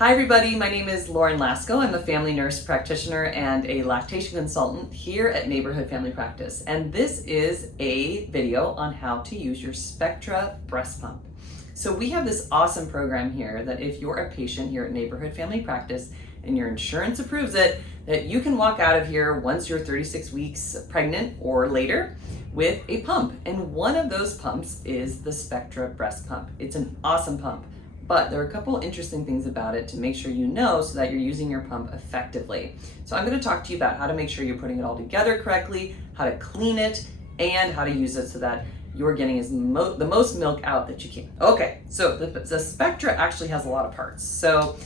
Hi everybody, my name is Lauren Lasko. I'm a family nurse practitioner and a lactation consultant here at Neighborhood Family Practice. And this is a video on how to use your Spectra breast pump. So we have this awesome program here that if you're a patient here at Neighborhood Family Practice and your insurance approves it, that you can walk out of here once you're 36 weeks pregnant or later with a pump. And one of those pumps is the Spectra breast pump. It's an awesome pump. But there are a couple interesting things about it to make sure you know so that you're using your pump effectively. So I'm going to talk to you about how to make sure you're putting it all together correctly, how to clean it, and how to use it so that you're getting the most milk out that you can. Okay, so the Spectra actually has a lot of parts. So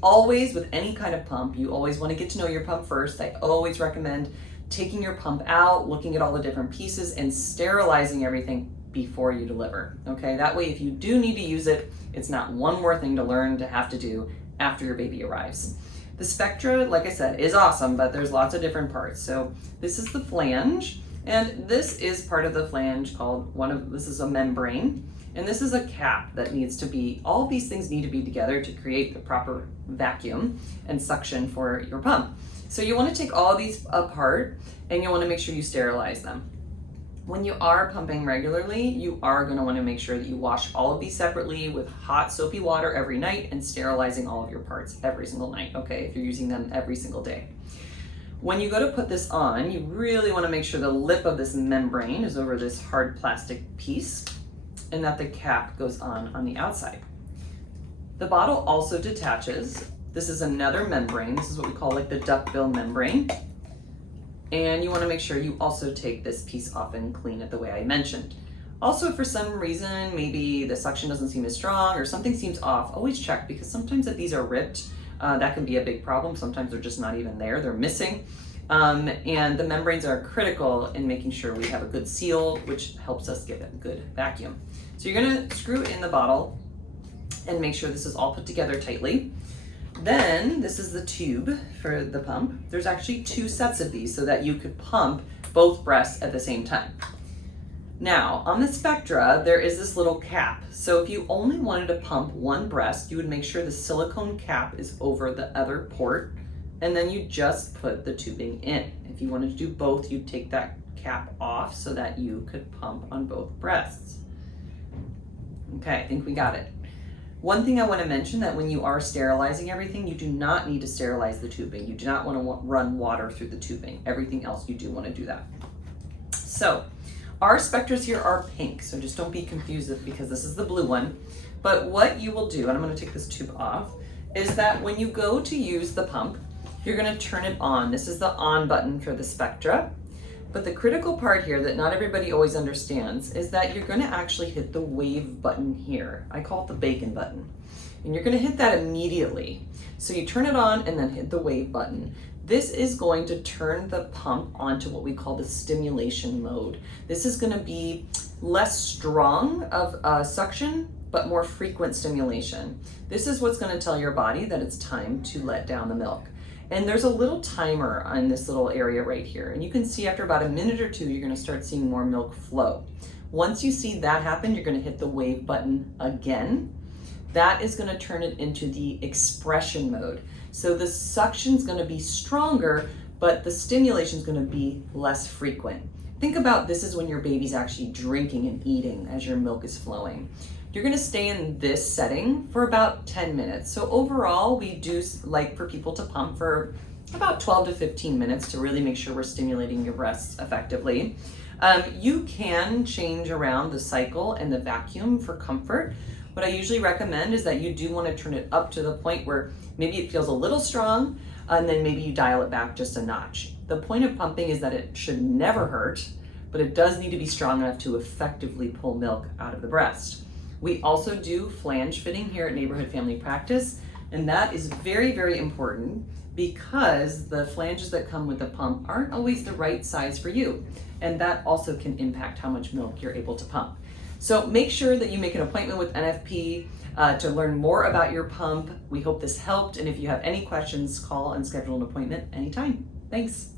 always with any kind of pump, you always want to get to know your pump first. I always recommend taking your pump out, looking at all the different pieces, and sterilizing everything before you deliver. Okay, that way if you do need to use it, it's not one more thing to learn to have to do after your baby arrives. The Spectra, like I said, is awesome, but there's lots of different parts. So this is the flange, and this is part of the flange called this is a membrane, and this is a cap that needs to be, all these things need to be together to create the proper vacuum and suction for your pump. So you want to take all these apart and you want to make sure you sterilize them. When you are pumping regularly, you are going to want to make sure that you wash all of these separately with hot soapy water every night and sterilizing all of your parts every single night, okay, if you're using them every single day. When you go to put this on, you really want to make sure the lip of this membrane is over this hard plastic piece and that the cap goes on the outside. The bottle also detaches. This is another membrane. This is what we call like the duckbill membrane. And you want to make sure you also take this piece off and clean it the way I mentioned. Also, for some reason, maybe the suction doesn't seem as strong or something seems off, always check, because sometimes if these are ripped, that can be a big problem. Sometimes they're just not even there, they're missing. And the membranes are critical in making sure we have a good seal, which helps us get a good vacuum. So you're gonna screw in the bottle and make sure this is all put together tightly. Then this is the tube for the pump. There's actually two sets of these so that you could pump both breasts at the same time. Now, on the Spectra, there is this little cap. So if you only wanted to pump one breast, you would make sure the silicone cap is over the other port, and then you just put the tubing in. If you wanted to do both, you'd take that cap off so that you could pump on both breasts. Okay, I think we got it. One thing I want to mention, that when you are sterilizing everything, you do not need to sterilize the tubing. You do not want to run water through the tubing. Everything else, you do want to do that. So our Spectras here are pink, so just don't be confused because this is the blue one. But what you will do, and I'm going to take this tube off, is that when you go to use the pump, you're going to turn it on. This is the on button for the Spectra. But the critical part here that not everybody always understands is that you're going to actually hit the wave button here. I call it the bacon button. And you're going to hit that immediately. So you turn it on and then hit the wave button. This is going to turn the pump onto what we call the stimulation mode. This is going to be less strong of suction, but more frequent stimulation. This is what's going to tell your body that it's time to let down the milk. And there's a little timer on this little area right here. And you can see after about a minute or two, you're gonna start seeing more milk flow. Once you see that happen, you're gonna hit the wave button again. That is gonna turn it into the expression mode. So the suction's gonna be stronger, but the stimulation's gonna be less frequent. Think about this is when your baby's actually drinking and eating as your milk is flowing. You're gonna stay in this setting for about 10 minutes. So overall, we do like for people to pump for about 12 to 15 minutes to really make sure we're stimulating your breasts effectively. You can change around the cycle and the vacuum for comfort. What I usually recommend is that you do wanna turn it up to the point where maybe it feels a little strong, and then maybe you dial it back just a notch. The point of pumping is that it should never hurt, but it does need to be strong enough to effectively pull milk out of the breast. We also do flange fitting here at Neighborhood Family Practice, and that is very, very important because the flanges that come with the pump aren't always the right size for you, and that also can impact how much milk you're able to pump. So make sure that you make an appointment with NFP to learn more about your pump. We hope this helped, and if you have any questions, call and schedule an appointment anytime. Thanks.